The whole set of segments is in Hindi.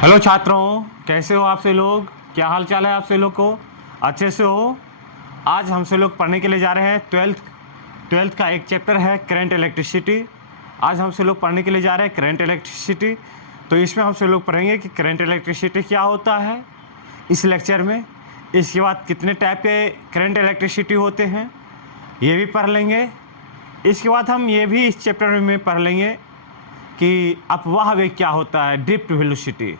हेलो छात्रों, कैसे हो आप से लोग? क्या हाल चाल है आप से लोग को? अच्छे से हो? आज हम से लोग पढ़ने के लिए जा रहे हैं ट्वेल्थ का एक चैप्टर है करंट इलेक्ट्रिसिटी। आज हम से लोग पढ़ने के लिए जा रहे हैं करंट इलेक्ट्रिसिटी। तो इसमें हम से लोग पढ़ेंगे कि करंट इलेक्ट्रिसिटी क्या होता है इस लेक्चर में। इसके बाद कितने टाइप के करंट इलेक्ट्रिसिटी होते हैं ये भी पढ़ लेंगे। इसके बाद हम ये भी इस चैप्टर में पढ़ लेंगे कि अपवाह वेग क्या होता है, ड्रिफ्ट वेलोसिटी,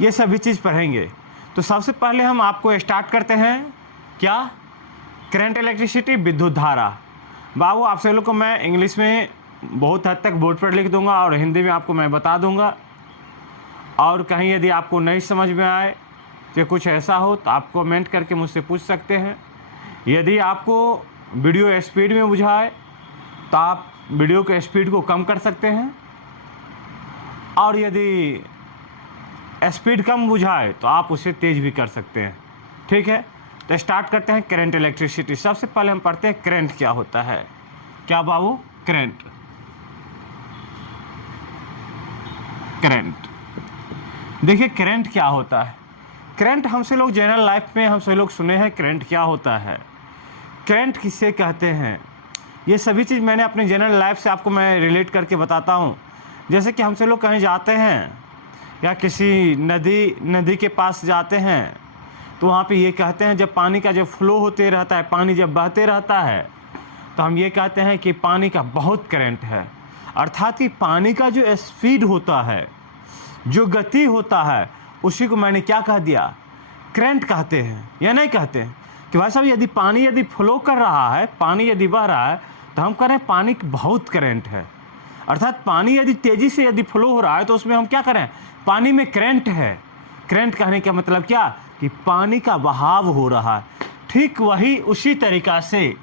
ये सभी चीज़ पढ़ेंगे। तो सबसे पहले हम आपको स्टार्ट करते हैं क्या, करंट इलेक्ट्रिसिटी, विद्युत धारा। बाबू आप सब लोग को मैं इंग्लिश में बहुत हद तक बोर्ड पर लिख दूंगा और हिंदी में आपको मैं बता दूंगा। और कहीं यदि आपको नहीं समझ में आए कि कुछ ऐसा हो तो आप कमेंट करके मुझसे पूछ सकते हैं। यदि आपको वीडियो स्पीड में बुझाए तो आप वीडियो के स्पीड को कम कर सकते हैं, और यदि स्पीड कम बुझाए तो आप उसे तेज़ भी कर सकते हैं। ठीक है, तो स्टार्ट करते हैं करंट इलेक्ट्रिसिटी। सबसे पहले हम पढ़ते हैं करंट क्या होता है। क्या बाबू? करंट देखिए करंट क्या होता है। करंट हमसे लोग जनरल लाइफ में हमसे लोग सुने हैं करंट क्या होता है, करंट किसे कहते हैं, ये सभी चीज़ मैंने अपने जनरल लाइफ से आपको मैं रिलेट करके बताता हूँ। जैसे कि हमसे लोग कहीं जाते हैं या किसी नदी के पास जाते हैं तो वहाँ पे ये कहते हैं, जब पानी का जब फ्लो होते रहता है, पानी जब बहते रहता है तो हम ये कहते हैं कि पानी का बहुत करंट है। अर्थात कि पानी का जो स्पीड होता है, जो गति होता है, उसी को मैंने क्या कह दिया, करंट कहते हैं। या नहीं कहते हैं कि भाई साहब यदि पानी यदि फ्लो कर रहा है, पानी यदि बह रहा है तो हम कह रहे हैं पानी बहुत करंट है। अर्थात पानी यदि तेज़ी से यदि फ्लो हो रहा है तो उसमें हम क्या करें, पानी में करंट है। करंट कहने का मतलब क्या, कि पानी का बहाव हो रहा है। ठीक वही उसी तरीक़ा से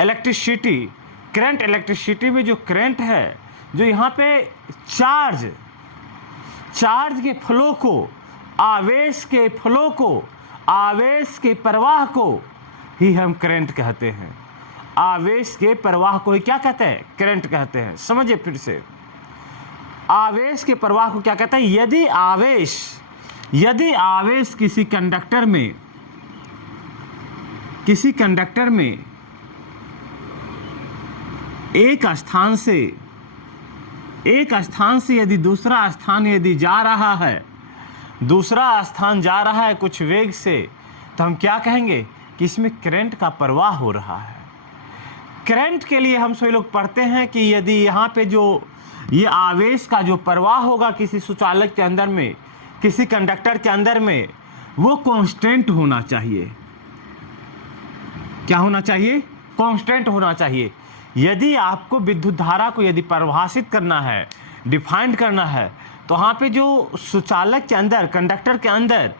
इलेक्ट्रिसिटी, करंट इलेक्ट्रिसिटी में जो करंट है, जो यहाँ पे चार्ज के फ्लो को, आवेश के फ्लो को, आवेश के प्रवाह को ही हम करंट कहते हैं। आवेश के प्रवाह को ही क्या कहते हैं, करंट कहते हैं। समझिए फिर से, आवेश के प्रवाह को क्या कहते हैं। यदि आवेश किसी कंडक्टर में एक स्थान से यदि दूसरा स्थान यदि जा रहा है, दूसरा स्थान जा रहा है कुछ वेग से, तो हम क्या कहेंगे कि इसमें करंट का प्रवाह हो रहा है। करंट के लिए हम सभी लोग पढ़ते हैं कि यदि यहाँ पे जो ये आवेश का जो प्रवाह होगा किसी सुचालक के अंदर में, किसी कंडक्टर के अंदर में, वो कांस्टेंट होना चाहिए। क्या होना चाहिए? कांस्टेंट होना चाहिए। यदि आपको विद्युत धारा को यदि परिभाषित करना है, डिफाइन करना है, तो वहाँ पे जो सुचालक के अंदर, कंडक्टर के अंदर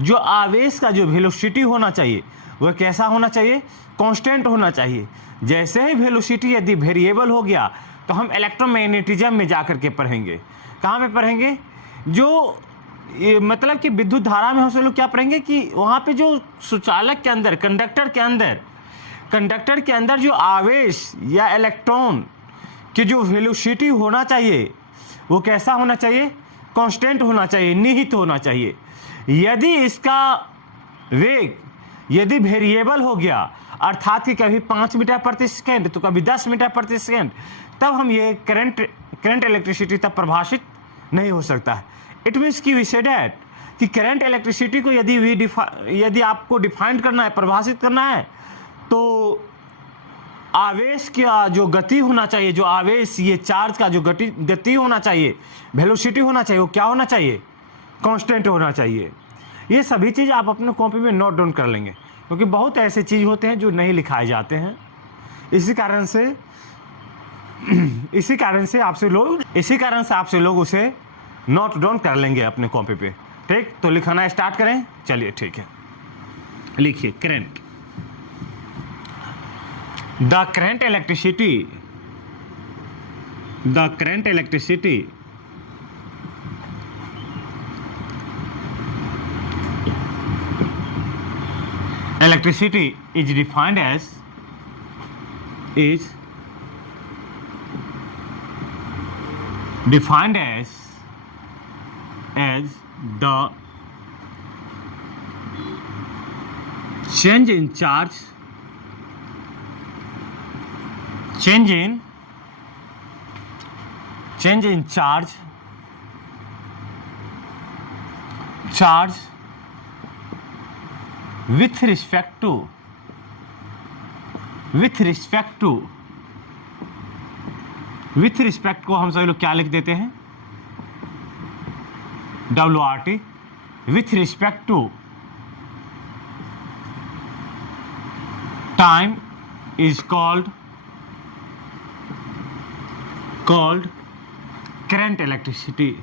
जो आवेश का जो वेलोसिटी होना चाहिए वह कैसा होना चाहिए, कांस्टेंट होना चाहिए। जैसे ही वेलोसिटी यदि वेरिएबल हो गया तो हम इलेक्ट्रोमैग्नेटिज्म में जाकर के पढ़ेंगे। कहाँ पे पढ़ेंगे? जो मतलब कि विद्युत धारा में हम सब लोग क्या पढ़ेंगे कि वहाँ पे जो सुचालक के अंदर, कंडक्टर के अंदर जो आवेश या इलेक्ट्रॉन की जो वेलोसिटी होना चाहिए वो कैसा होना चाहिए, कांस्टेंट होना चाहिए, निहित होना चाहिए। यदि इसका वेग यदि वेरिएबल हो गया, अर्थात कि कभी 5 मीटर प्रति सेकेंड तो कभी 10 मीटर प्रति सेकेंड, तब हम ये करंट इलेक्ट्रिसिटी तब परिभाषित नहीं हो सकता है। इट मीन्स कि वी से डैट कि करंट इलेक्ट्रिसिटी को यदि आपको डिफाइन करना है, परिभाषित करना है, तो आवेश का जो गति होना चाहिए, जो आवेश ये चार्ज का जो गति होना चाहिए, वेलोसिटी होना चाहिए, वो क्या होना चाहिए, कांस्टेंट होना चाहिए। ये सभी चीज़ आप अपने कॉपी में नोट डाउन कर लेंगे, क्योंकि बहुत ऐसे चीज़ होते हैं जो नहीं लिखाए जाते हैं। इसी कारण से आपसे लोग उसे नोट डाउन कर लेंगे अपने कॉपी पे। ठीक, तो लिखना स्टार्ट करें। चलिए ठीक है, लिखिए current. The current electricity is defined as as the change in charge with respect को हम सभी लोग क्या लिख देते हैं, WRT, with respect to time is called current electricity.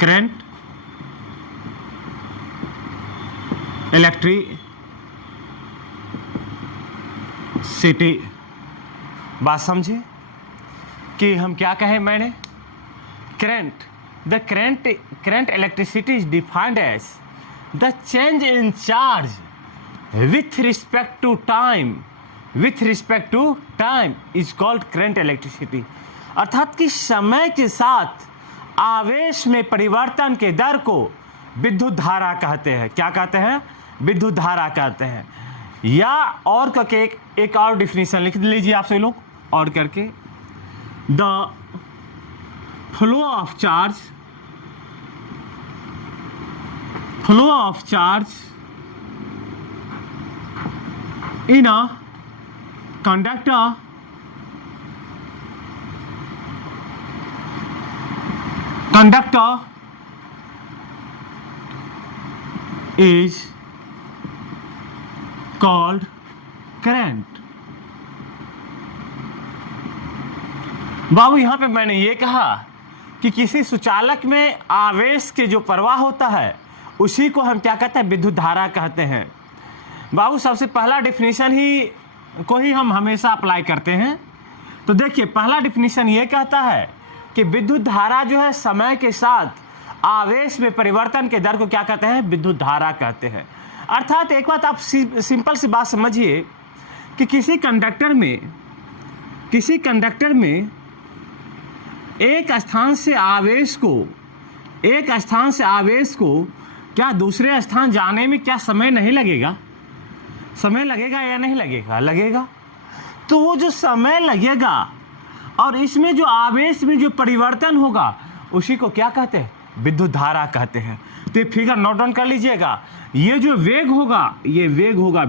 Current electricity. बात समझे कि हम क्या कहे मैंने, the current electricity is defined as the change in charge with respect to time is called current electricity. अर्थात कि समय के साथ आवेश में परिवर्तन के दर को विद्युत धारा कहते हैं। क्या कहते हैं? विद्युत धारा कहते हैं। या और करके एक और डिफिनीशन लिख लीजिए आप सभी लोग, और करके the flow of charge in a conductor is called current. बाबू यहाँ पे मैंने ये कहा कि किसी सुचालक में आवेश के जो प्रवाह होता है उसी को हम क्या कहते हैं, विद्युत धारा कहते हैं। बाबू सबसे पहला डिफिनीशन को ही हम हमेशा अप्लाई करते हैं। तो देखिए पहला डिफिनीशन ये कहता है कि विद्युत धारा जो है समय के साथ आवेश में परिवर्तन के दर को क्या कहते हैं, विद्युत धारा कहते हैं। अर्थात एक बात आप सिंपल सी बात समझिए कि किसी कंडक्टर में एक स्थान से आवेश को क्या दूसरे स्थान जाने में क्या समय नहीं लगेगा? समय लगेगा या नहीं लगेगा? लगेगा। तो वो जो समय लगेगा और इसमें जो आवेश में जो परिवर्तन होगा उसी को क्या कहते हैं, विद्युत धारा कहते हैं। तो ये फिगर नोट डाउन कर लीजिएगा। ये जो वेग होगा, ये वेग होगा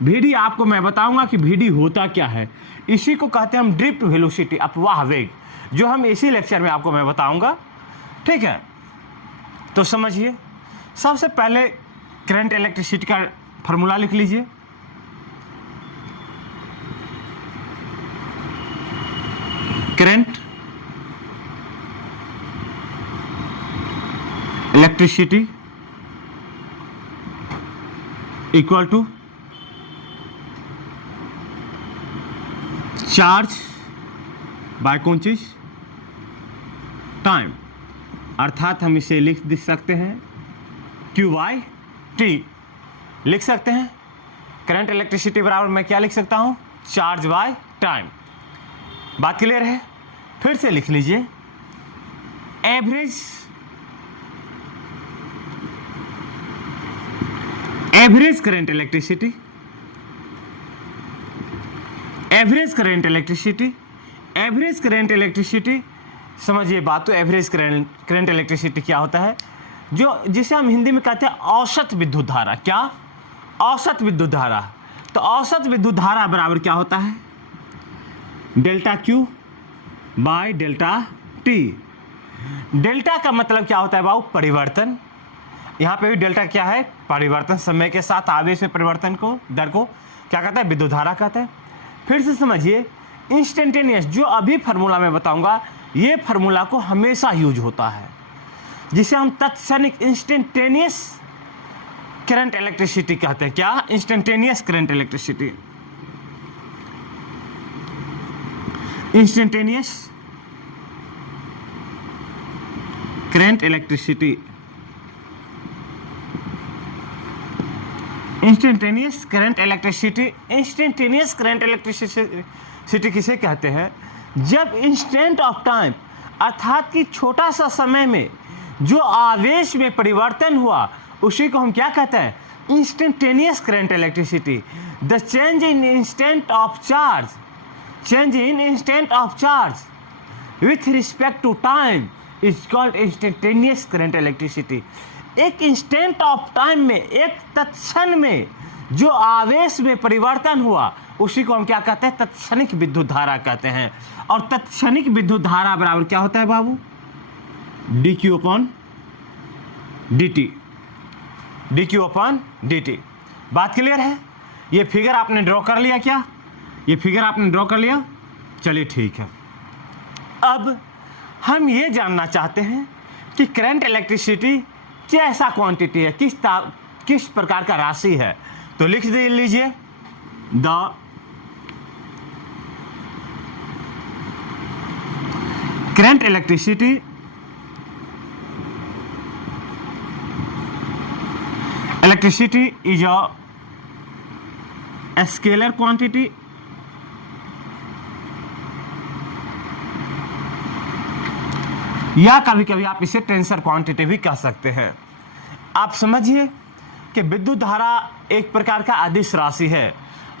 VD आपको मैं बताऊंगा कि VD होता क्या है। इसी को कहते हैं हम ड्रिफ्ट वेलोसिटी, अपवाह वेग, जो हम इसी लेक्चर में आपको मैं बताऊंगा। ठीक है, तो समझिए सबसे पहले करंट इलेक्ट्रिसिटी का फार्मूला लिख लीजिए। Current electricity equal to charge by कौन चीज, टाइम। अर्थात हम इसे लिख सकते हैं Q/T लिख सकते हैं। करंट इलेक्ट्रिसिटी बराबर मैं क्या लिख सकता हूं, चार्ज बाय टाइम। बात क्लियर है? फिर से लिख लीजिए एवरेज करंट इलेक्ट्रिसिटी समझिए बात। तो एवरेज करंट इलेक्ट्रिसिटी क्या होता है, जो जिसे हम हिंदी में कहते हैं औसत विद्युत धारा। क्या? औसत विद्युत धारा। तो औसत विद्युत धारा बराबर क्या होता है, delta Q by delta T। Delta का मतलब क्या होता है बाबू, परिवर्तन। यहाँ पे भी डेल्टा क्या है, परिवर्तन। समय के साथ आवेश में परिवर्तन को दर को क्या कहता है, विद्युत धारा कहता है। फिर से समझिए इंस्टेंटेनियस, जो अभी फार्मूला मैं बताऊंगा, ये फार्मूला को हमेशा यूज होता है, जिसे हम तत्क्षणिक इंस्टेंटेनियस करंट इलेक्ट्रिसिटी कहते हैं। क्या? Instantaneous current electricity. Instantaneous current electricity, instantaneous current electricity किसे कहते हैं, जब इंस्टेंट ऑफ टाइम अर्थात कि छोटा सा समय में जो आवेश में परिवर्तन हुआ उसी को हम क्या कहते हैं, instantaneous current electricity. The change in instant of charge, change in instant of charge with respect to time is called instantaneous current electricity. एक इंस्टेंट ऑफ टाइम में, एक तत्क्षण में जो आवेश में परिवर्तन हुआ उसी को हम क्या कहते हैं, तत्क्षणिक विद्युत धारा कहते हैं। और तत्क्षणिक विद्युत धारा बराबर क्या होता है बाबू, dq upon dt, dq upon dt। बात क्लियर है? ये फिगर आपने ड्रॉ कर लिया क्या? ये फिगर आपने ड्रॉ कर लिया? चलिए ठीक है। अब हम ये जानना चाहते हैं कि करंट इलेक्ट्रिसिटी कैसा क्वांटिटी है, किस प्रकार का राशि है। तो लिख दे लीजिए, the current electricity is a scalar quantity या कभी कभी आप इसे टेंसर क्वांटिटी भी कह सकते हैं। आप समझिए कि विद्युत धारा एक प्रकार का अदिश राशि है।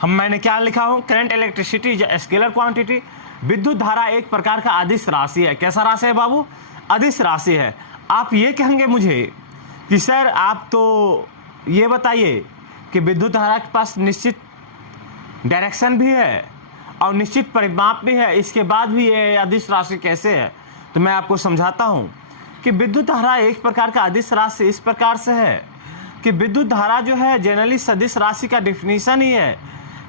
मैंने क्या लिखा हूं, current electricity is a scalar quantity. विद्युत धारा एक प्रकार का अदिश राशि है। कैसा राशि है बाबू? अदिश राशि है। आप ये कहेंगे मुझे कि सर आप तो ये बताइए कि विद्युत धारा के पास निश्चित डायरेक्शन भी है और निश्चित परिमाप भी है, इसके बाद भी ये अदिश राशि कैसे है? तो मैं आपको समझाता हूँ कि विद्युत धारा एक प्रकार का अदिश राशि इस प्रकार से है कि विद्युत धारा जो है जनरली सदिश राशि का डिफिनीशन ही है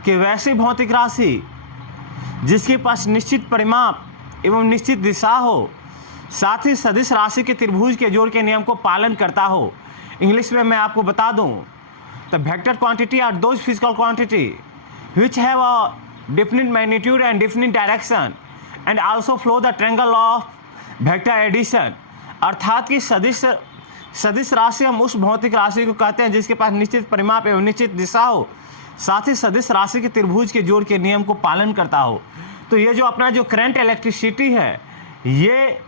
कि वैसी भौतिक राशि जिसके पास निश्चित परिमाप एवं निश्चित दिशा हो, साथ ही सदिश राशि के त्रिभुज के जोड़ के नियम को पालन करता हो। इंग्लिश में मैं आपको बता दूं तो vector quantity are those physical quantity which have a definite magnitude and definite direction and also follow the triangle of vector addition। अर्थात कि सदिश राशि हम उस भौतिक राशि को कहते हैं जिसके पास निश्चित परिमाप एवं निश्चित दिशा हो, साथ ही सदिश राशि के त्रिभुज के जोड़ के नियम को पालन करता हो। तो ये जो अपना जो करंट इलेक्ट्रिसिटी है ये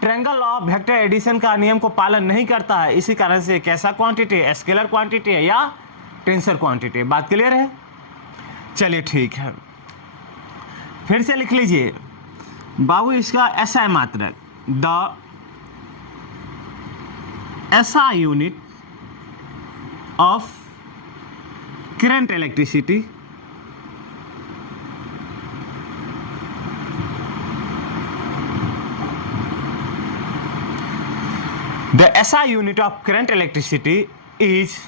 ट्रायंगल ऑफ वेक्टर एडिशन का नियम को पालन नहीं करता है। इसी कारण से कैसा क्वांटिटी है, स्केलर क्वांटिटी है या टेंसर क्वांटिटी। बात क्लियर है? चलिए ठीक है, फिर से लिख लीजिए बाबू इसका एसआई मात्रक, the SI unit of current electricity the SI unit of current electricity is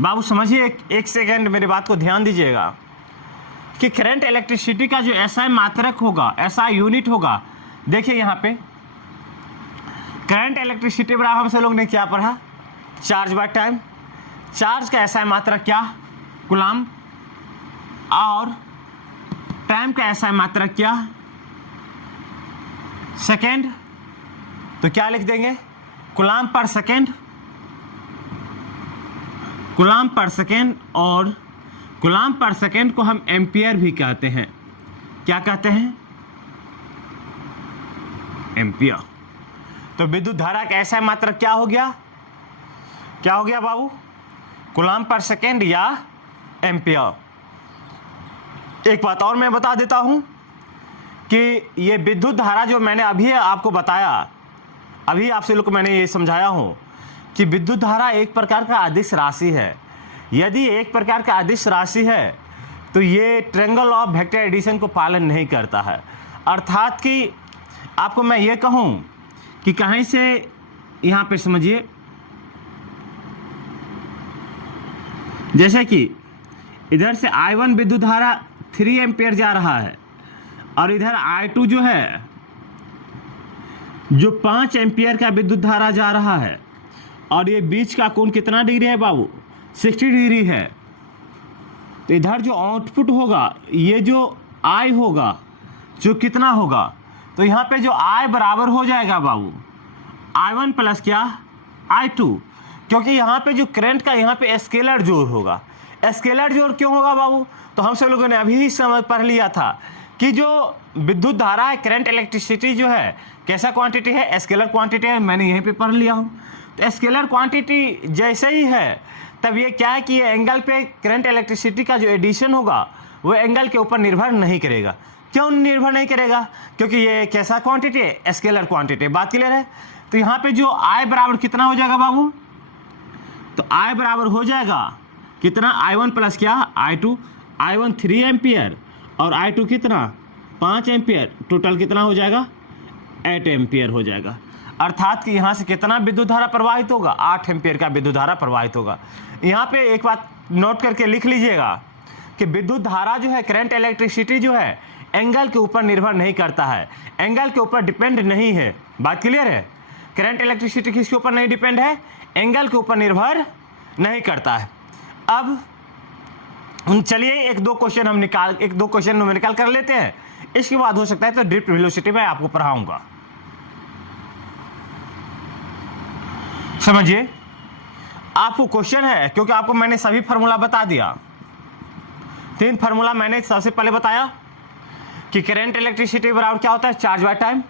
बाबू समझिए, एक सेकेंड मेरी बात को ध्यान दीजिएगा कि करंट इलेक्ट्रिसिटी का जो SI मात्रक होगा, SI यूनिट होगा, देखिए यहाँ पे करंट इलेक्ट्रिसिटी बराबर हमसे लोग ने क्या पढ़ा, चार्ज बाय टाइम। चार्ज का SI मात्रक क्या, कूलम्ब, और टाइम का SI मात्रक क्या, सेकेंड। तो क्या लिख देंगे, कूलम्ब पर सेकेंड, कूलम्ब पर सेकेंड, और कूलम्ब पर सेकेंड को हम एम्पियर भी कहते हैं। क्या कहते हैं, एम्पियर। तो विद्युत धारा का SI मात्रक क्या हो गया, क्या हो गया बाबू, कूलम्ब पर सेकेंड या एम्पियर। एक बात और मैं बता देता हूं कि ये विद्युत धारा जो मैंने अभी आपको बताया, अभी आपसे लोग को मैंने ये समझाया हूं कि विद्युत धारा एक प्रकार का अदिश राशि है। यदि एक प्रकार का अदिश राशि है तो ये ट्रायंगल ऑफ वेक्टर एडिशन को पालन नहीं करता है। अर्थात कि आपको मैं ये कहूं कि कहीं से यहाँ पे समझिए, जैसे कि इधर से I1 विद्युत धारा 3 एम्पियर जा रहा है और इधर I2 जो है जो 5 एम्पियर का विद्युत धारा जा रहा है, और ये बीच का कोण कितना डिग्री है बाबू, 60 डिग्री है। तो इधर जो आउटपुट होगा, ये जो I होगा जो कितना होगा, तो यहाँ पे जो I बराबर हो जाएगा बाबू I1 प्लस क्या, I2, क्योंकि यहाँ पे जो करंट का यहाँ पे स्केलर जोड़ होगा। स्केलर जोड़ क्यों होगा बाबू, तो हम सब लोगों ने अभी ही समझ पढ़ लिया था कि जो विद्युत धारा है, करंट इलेक्ट्रिसिटी जो है कैसा क्वांटिटी है, स्केलर क्वांटिटी है, मैंने यहीं पे पढ़ लिया हूँ। तो स्केलर क्वांटिटी जैसे ही है तब ये क्या है कि ये एंगल पे करंट इलेक्ट्रिसिटी का जो एडिशन होगा वो एंगल के ऊपर निर्भर नहीं करेगा। क्यों निर्भर नहीं करेगा? क्योंकि ये कैसा क्वांटिटी है, स्केलर क्वांटिटी। बात क्लियर है? तो यहाँ पे जो I बराबर कितना हो जाएगा बाबू? तो I बराबर हो जाएगा कितना, I1 प्लस क्या, I2। I1 3 एम्पियर और I2 कितना, 5 एम्पियर। टोटल कितना हो जाएगा, 8 एम्पियर हो जाएगा। अर्थात कि यहाँ से कितना विद्युत धारा प्रवाहित होगा, 8 एम्पियर का विद्युत धारा प्रवाहित होगा। यहाँ पे एक बात नोट करके लिख लीजिएगा कि विद्युत धारा जो है, करंट इलेक्ट्रिसिटी जो है, एंगल के ऊपर निर्भर नहीं करता है, एंगल के ऊपर डिपेंड नहीं है। बात क्लियर है? करंट इलेक्ट्रिसिटी किसके ऊपर नहीं डिपेंड है, एंगल के ऊपर निर्भर नहीं करता है। अब चलिए एक दो क्वेश्चन न्यूमेरिकल कर लेते हैं, इसके बाद हो सकता है तो ड्रिफ्ट वेलोसिटी में आपको पढ़ाऊंगा। समझिए, आपको क्वेश्चन है क्योंकि आपको मैंने सभी फार्मूला बता दिया। 3 फार्मूला मैंने सबसे पहले बताया कि करंट इलेक्ट्रिसिटी बराबर क्या होता है, charge by time,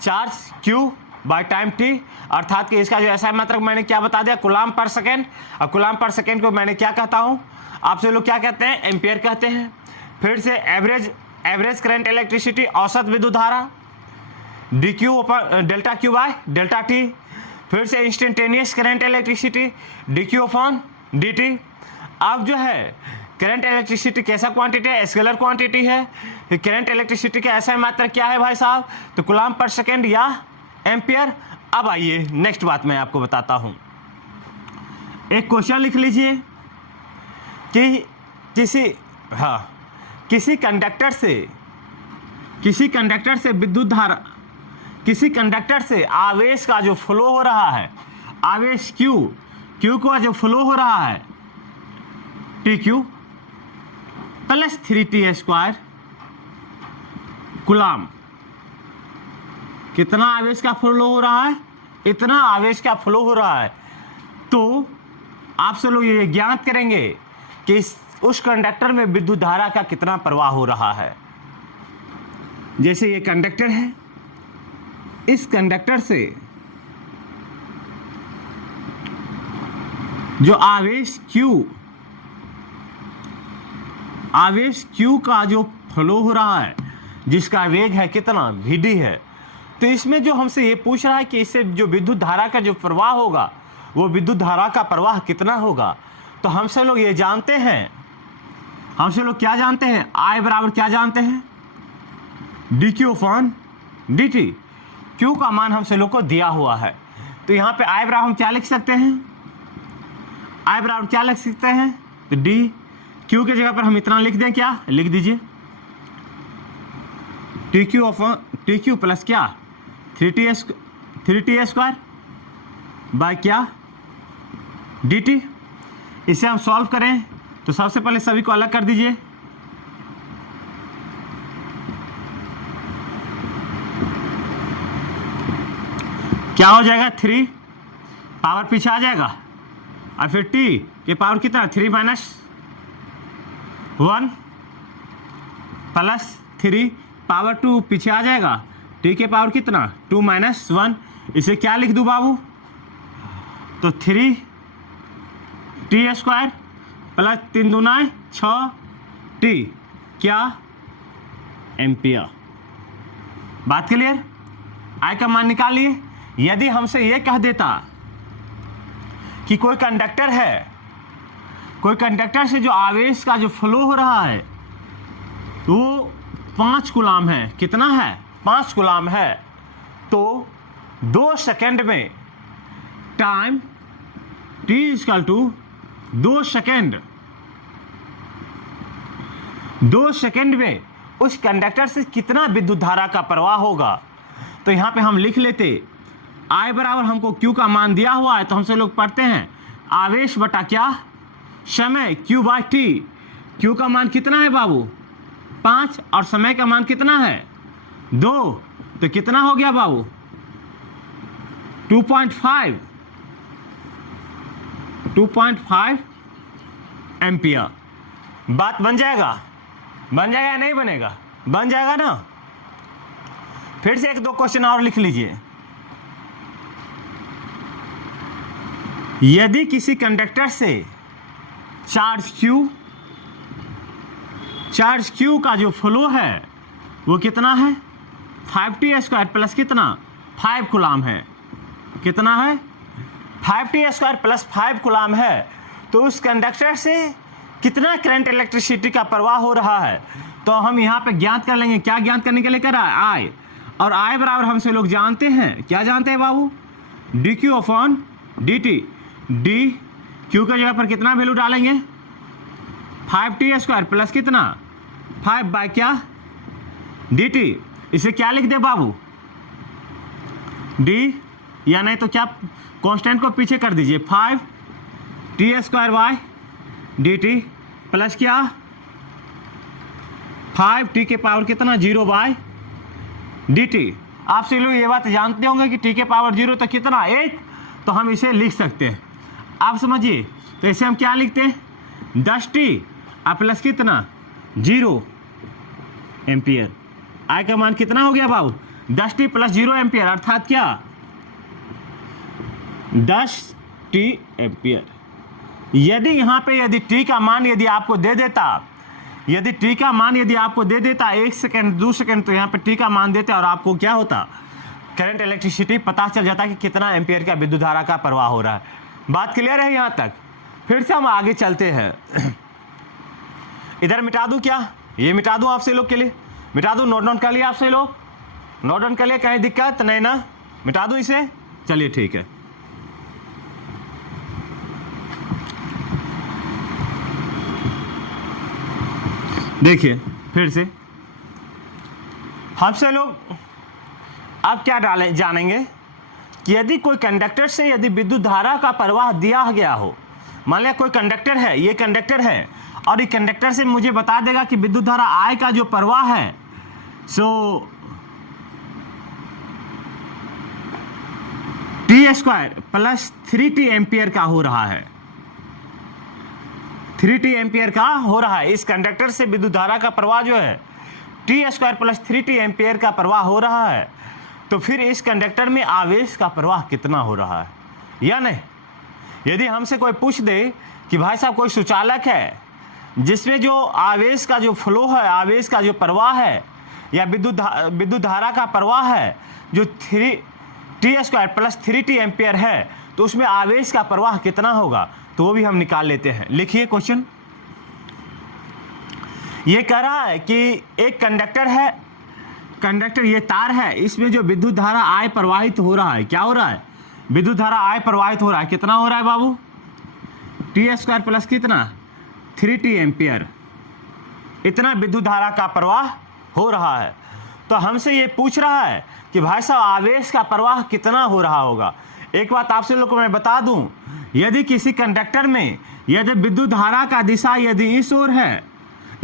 charge Q by time T। अर्थात कि इसका जो ऐसा मात्रक मैंने क्या बता दिया, कूलाम पर सेकेंड। और कूलाम पर सेकेंड को मैंने क्या कहता हूँ, आपसे लोग क्या कहते हैं, एम्पियर कहते हैं। फिर से एवरेज करंट इलेक्ट्रिसिटी, औसत विद्युत धारा, DQ delta Q by delta T। फिर से instantaneous current electricity, DQ upon DT। अब जो है करंट इलेक्ट्रिसिटी कैसा क्वांटिटी है, स्केलर क्वांटिटी है। करंट इलेक्ट्रिसिटी का ऐसा मात्रक क्या है भाई साहब, तो कूलाम पर सेकेंड या एम्पियर। अब आइए नेक्स्ट बात मैं आपको बताता हूं। एक क्वेश्चन लिख लीजिए कि किसी कंडक्टर से विद्युत धारा, किसी कंडक्टर से आवेश का जो फ्लो हो रहा है, आवेश Q का जो फ्लो हो रहा है, TQ plus 3T square coulomb. कितना आवेश का फ्लो हो रहा है, इतना आवेश का फ्लो हो रहा है। तो आपसे लोग ये ज्ञात करेंगे कि उस कंडक्टर में विद्युत धारा का कितना प्रवाह हो रहा है। जैसे ये कंडक्टर है, इस कंडक्टर से जो आवेश Q का जो फ्लो हो रहा है, जिसका वेग है कितना, Vd है। तो इसमें जो हमसे ये पूछ रहा है कि इससे जो विद्युत धारा का जो प्रवाह होगा, वो विद्युत धारा का प्रवाह कितना होगा। तो हमसे लोग ये जानते हैं, हमसे लोग क्या जानते हैं, I बराबर क्या जानते हैं, DQ अपॉन DT। Q का मान हमसे लोग को दिया हुआ है। तो यहाँ पे I बराबर हम क्या लिख सकते हैं, I बराबर क्या लिख सकते हैं, तो D। Q के जगह पर हम इतना लिख दें, क्या लिख दीजिए, TQ प्लस क्या 3T स्क्वायर बाय क्या DT। इसे हम सॉल्व करें तो सबसे पहले सभी को अलग कर दीजिए। क्या हो जाएगा, 3 पावर पीछे आ जाएगा, और फिर T के पावर कितना, 3 माइनस 1 प्लस 3 पावर 2 पीछे आ जाएगा, T के पावर कितना, 2 माइनस 1। इसे क्या लिख दूं बाबू, तो 3T स्क्वायर प्लस 3 दूना 6T क्या एम्पियर। बात क्लियर? I का मान निकालिए। यदि हमसे ये कह देता कि कोई कंडक्टर है, कोई कंडक्टर से जो आवेश का जो फ्लो हो रहा है वो 5 कूलाम है, कितना है, 5 कूलाम है। तो 2 सेकेंड में time T equal to 2 second में उस कंडक्टर से कितना विद्युत धारा का प्रवाह होगा। तो यहाँ पे हम लिख लेते I बराबर हमको Q का मान दिया हुआ है, तो हमसे लोग पढ़ते हैं आवेश बटा क्या, समय, Q बाय T। Q का मान कितना है बाबू, 5, और समय का मान कितना है, 2। तो कितना हो गया बाबू, 2.5 एम्पियर। बात बन जाएगा या नहीं बनेगा, बन जाएगा ना। फिर से एक दो क्वेश्चन और लिख लीजिए। यदि किसी कंडक्टर से चार्ज Q का जो फ्लो है वो कितना है 5t² प्लस कितना 5 कूलाम है। कितना है 5t² प्लस 5 कूलाम है। तो उस कंडक्टर से कितना करंट इलेक्ट्रिसिटी का प्रवाह हो रहा है, तो हम यहाँ पे ज्ञात कर लेंगे। क्या ज्ञात करने के लिए करा है I, और I बराबर हमसे लोग जानते हैं, क्या जानते हैं बाबू, dQ/dt। डी क्यू का जगह पर कितना वैल्यू डालेंगे 5t² प्लस कितना 5 बाय क्या dt। इसे क्या लिख दे बाबू d, या नहीं तो क्या कांस्टेंट को पीछे कर दीजिए 5t² बाय dt प्लस क्या 5t के पावर कितना 0 बाय dt। आपसे लोग ये बात जानते होंगे कि t के पावर 0 तो कितना 8, तो हम इसे लिख सकते हैं। आप समझिए, तो इसे हम क्या लिखते हैं 10t प्लस कितना 0 एम्पियर। I का मान कितना हो गया बाबू 10t प्लस 0 एम्पियर, अर्थात क्या 10t एम्पियर। यदि यहाँ पे यदि t का मान यदि आपको दे देता, यदि t का मान यदि आपको दे देता 1 सेकेंड 2 सेकेंड, तो यहाँ पे t का मान देते और आपको क्या होता करंट इलेक्ट्रिसिटी पता चल जाता कि कितना एम्पियर का विद्युत धारा का प्रवाह हो रहा है। बात क्लियर है यहाँ तक। फिर से हम आगे चलते हैं। इधर मिटा दूं क्या, ये मिटा दूं आपसे लोग के लिए, मिटा दूं, नोट डाउन कर लिया आपसे लोग, नोट डाउन कर लिया, कहीं दिक्कत नहीं ना, मिटा दूं इसे, चलिए ठीक है। देखिए फिर से हमसे लोग अब क्या डालें जानेंगे कि यदि कोई कंडक्टर से यदि विद्युत धारा का प्रवाह दिया गया हो, मान लिया कोई कंडक्टर है, ये कंडक्टर है, और ये कंडक्टर से मुझे बता देगा कि विद्युत धारा I का जो प्रवाह है सो t² प्लस 3t एम्पियर का हो रहा है, 3t एम्पियर का हो रहा है। इस कंडक्टर से विद्युत धारा का प्रवाह जो है t² प्लस 3t एम्पियर का प्रवाह हो रहा है। तो फिर इस कंडक्टर में आवेश का प्रवाह कितना हो रहा है या नहीं। यदि हमसे कोई पूछ दे कि भाई साहब कोई सुचालक है जिसमें जो आवेश का जो फ्लो है, आवेश का जो प्रवाह है, या विद्युत धारा का प्रवाह है जो t² प्लस 3t एम्पियर है, तो उसमें आवेश का प्रवाह कितना होगा, तो वो भी हम निकाल लेते हैं। लिखिए क्वेश्चन। ये कह रहा है कि एक कंडक्टर है, कंडक्टर ये तार है, इसमें जो विद्युत धारा I प्रवाहित हो रहा है, क्या हो रहा है विद्युत धारा I प्रवाहित हो रहा है, कितना हो रहा है बाबू t² प्लस कितना 3t एम्पियर, इतना विद्युत धारा का प्रवाह हो रहा है। तो हमसे ये पूछ रहा है कि भाई साहब आवेश का प्रवाह कितना हो रहा होगा। एक बात आपसे लोग को मैं बता दूं, यदि किसी कंडक्टर में यदि विद्युत धारा का दिशा यदि इस ओर है,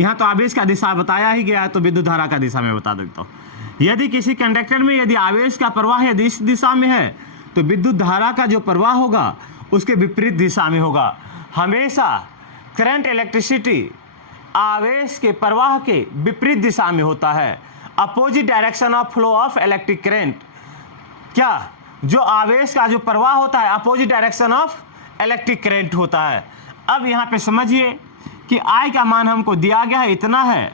यहाँ तो आवेश का दिशा बताया ही गया है, तो विद्युत धारा का दिशा मैं बता देता हूँ। यदि किसी कंडक्टर में यदि आवेश का प्रवाह यदि इस दिशा में है, तो विद्युत धारा का जो प्रवाह होगा उसके विपरीत दिशा में होगा। हमेशा करंट इलेक्ट्रिसिटी आवेश के प्रवाह के विपरीत दिशा में होता है, opposite direction of flow of electric current. क्या जो आवेश का जो प्रवाह होता है opposite direction of electric current होता है। अब यहाँ पे समझिए कि I का मान हमको दिया गया है इतना है,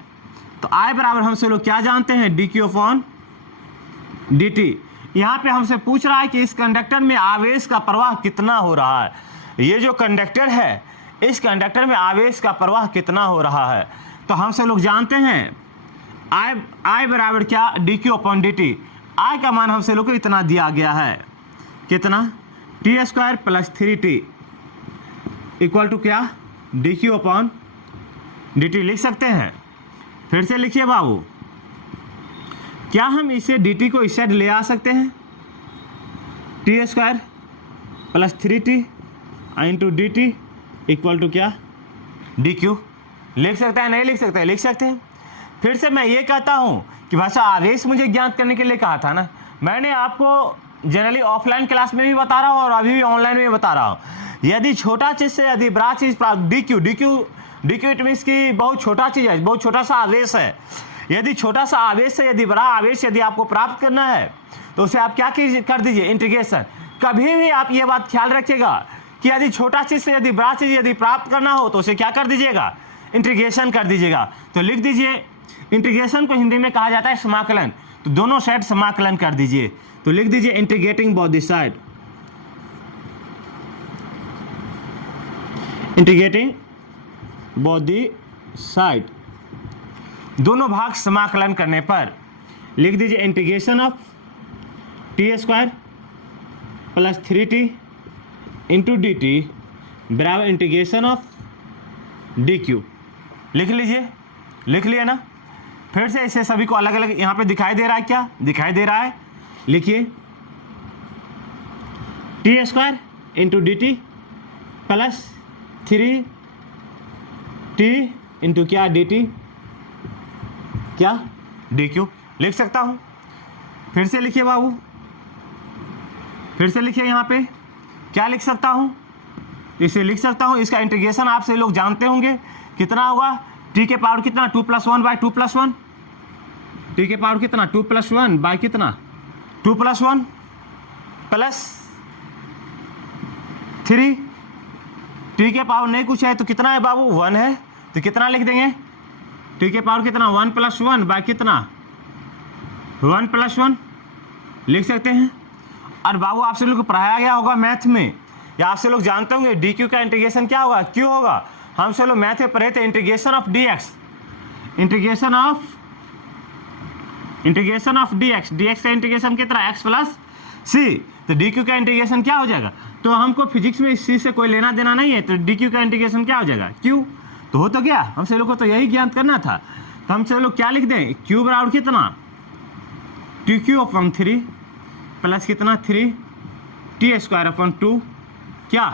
तो I बराबर हमसे लोग क्या जानते हैं dQ/dt। यहाँ पे हमसे पूछ रहा है कि इस कंडक्टर में आवेश का प्रवाह कितना हो रहा है। ये जो कंडक्टर है, इस कंडक्टर में आवेश का प्रवाह कितना हो रहा है, तो हमसे लोग जानते हैं I बराबर क्या dQ/dt। I का मान हमसे लोग को इतना दिया गया है, कितना t² plus 3t equal to क्या dQ/dt लिख सकते हैं। फिर से लिखिए बाबू, क्या हम इसे dt को इस साइड ले आ सकते हैं, t² plus 3t into dt equal to क्या dq लिख सकते हैं, नहीं लिख सकते, लिख सकते हैं। फिर से मैं ये कहता हूँ कि भाषा आवेश मुझे ज्ञात करने के लिए कहा था ना, मैंने आपको जनरली ऑफलाइन क्लास में भी बता रहा हूँ और अभी भी ऑनलाइन में भी बता रहा हूँ। यदि छोटा चीज़ से यदि बड़ा चीज़ dq इट मीन्स कि बहुत छोटा चीज़ है, बहुत छोटा सा आवेश है। यदि छोटा सा आवेश से यदि बड़ा आवेश यदि आपको प्राप्त करना है तो उसे आप क्या कर दीजिए, इंटीग्रेशन। कभी भी आप ये बात ख्याल रखिएगा कि यदि छोटा चीज से यदि बड़ा चीज यदि प्राप्त करना हो तो उसे क्या कर दीजिएगा, इंटीग्रेशन कर दीजिएगा। तो लिख दीजिए, इंटीग्रेशन को हिंदी में कहा जाता है समाकलन, तो दोनों साइड समाकलन कर दीजिए। तो लिख दीजिए integrating both the side, integrating both the side, दोनों भाग समाकलन करने पर लिख दीजिए integration of T square plus 3t into D T बराबर इंटीग्रेशन ऑफ डी क्यू। लिख लीजिए, लिख लिया ना। फिर से इसे सभी को अलग अलग यहाँ पे दिखाई दे रहा है, क्या दिखाई दे रहा है, लिखिए T square into D T plus 3t into क्या डी टी क्या डी क्यू। लिख सकता हूँ, फिर से लिखिए बाबू, फिर से लिखिए यहाँ पे क्या लिख सकता हूँ, इसे लिख सकता हूँ। इसका इंटीग्रेशन आपसे लोग जानते होंगे कितना होगा, टी के पावर कितना 2 + 1 बाई 2 + 1, टी के पावर कितना 2 + 1 बाई कितना 2 + 1 प्लस 3, टी के पावर नहीं कुछ है तो कितना है बाबू 1 है, तो कितना लिख देंगे, टी के पावर कितना 1 + 1 बाई कितना 1 + 1 लिख सकते हैं। और बाबू आपसे लोग को पढ़ाया गया होगा मैथ में, या आपसे लोग जानते होंगे डी क्यू का इंटीग्रेशन क्या होगा, क्यू होगा। हम सब लोग मैथ में पढ़े थे integration of D x, integration of D x, D x का इंटीग्रेशन कितना x प्लस सी, तो डी क्यू का इंटीग्रेशन क्या हो जाएगा। तो हमको फिजिक्स में इस चीज से कोई लेना देना नहीं है, तो डी क्यू का इंटीग्रेशन क्या हो जाएगा क्यू। तो हो तो गया, हमसे लोग को तो यही ज्ञान करना था। तो हमसे लोग क्या लिख दें, क्यू बराबर कितना टी क्यू अपॉन 3 प्लस कितना 3t स्क्वायर अपॉन 2 क्या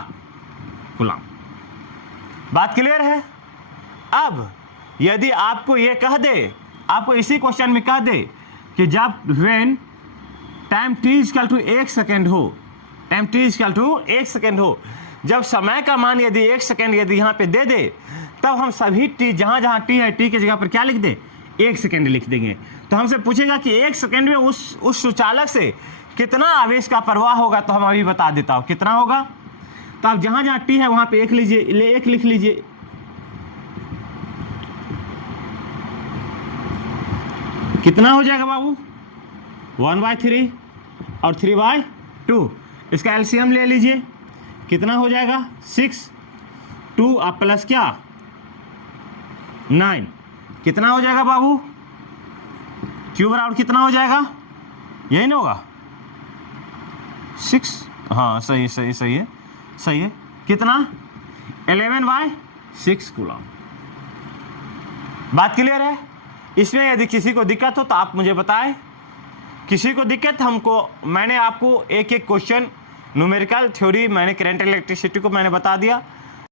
कूलम। बात क्लियर है। अब यदि आपको ये कह दे, आपको इसी क्वेश्चन में कह दे कि जब when time t equal to 1 second हो, time t equal to 1 second हो, जब समय का मान यदि 1 सेकेंड यदि यहाँ पे दे दे, तब हम सभी t जहाँ जहाँ t है t की जगह पर क्या लिख दे 1 सेकेंड लिख देंगे। तो हमसे पूछेगा कि 1 सेकेंड में उस सुचालक से कितना आवेश का प्रवाह होगा, तो हम अभी बता देता हूँ कितना होगा। तो आप जहाँ जहाँ t है वहाँ पे 1 लीजिए, 1 लिख लीजिए, कितना हो जाएगा बाबू 1/3 और 3/2, इसका एलसीएम ले लीजिए, कितना हो जाएगा 6, 2 अब प्लस क्या 9, कितना हो जाएगा बाबू क्यू बराबर कितना हो जाएगा, यही ना होगा 6, हाँ सही है, कितना 11/6 कूलम। बात क्लियर है। इसमें यदि किसी को दिक्कत हो तो आप मुझे बताएं, किसी को दिक्कत हमको, मैंने आपको एक एक क्वेश्चन न्यूमेरिकल थ्योरी, मैंने करंट इलेक्ट्रिसिटी को मैंने बता दिया।